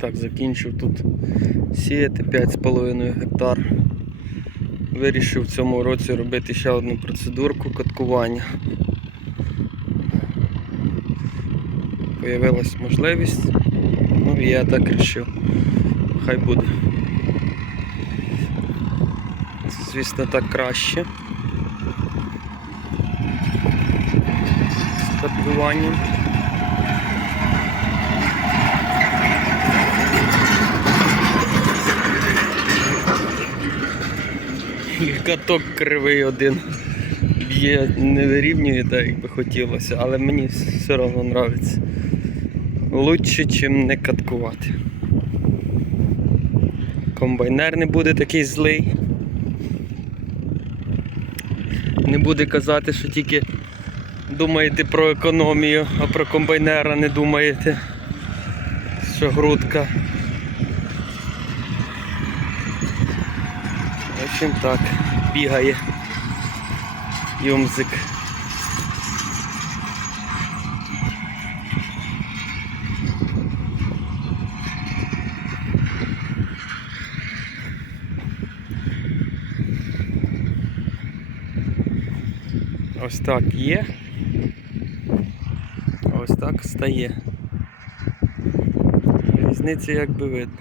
Так, закінчив тут сіяти 5,5 гектар. Вирішив в цьому році робити ще одну процедурку каткування. Появилась можливість, ну і я так вирішив. Хай буде. Звісно, так краще. З каткуванням. Каток кривий один. Б'є, не вирівнює так, як би хотілося, але мені все одно подобається. Лучше, чим не каткувати. Комбайнер не буде такий злий. Не буде казати, що тільки думаєте про економію, а про комбайнера не думаєте, що грудка. Общем так, бігає юмзик. Ось так є. Ось так стає. Різниця як би видно.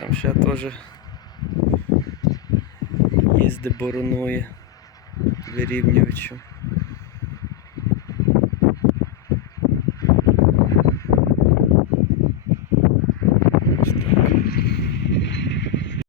Там ще теж їздить боронує вирівнювачем.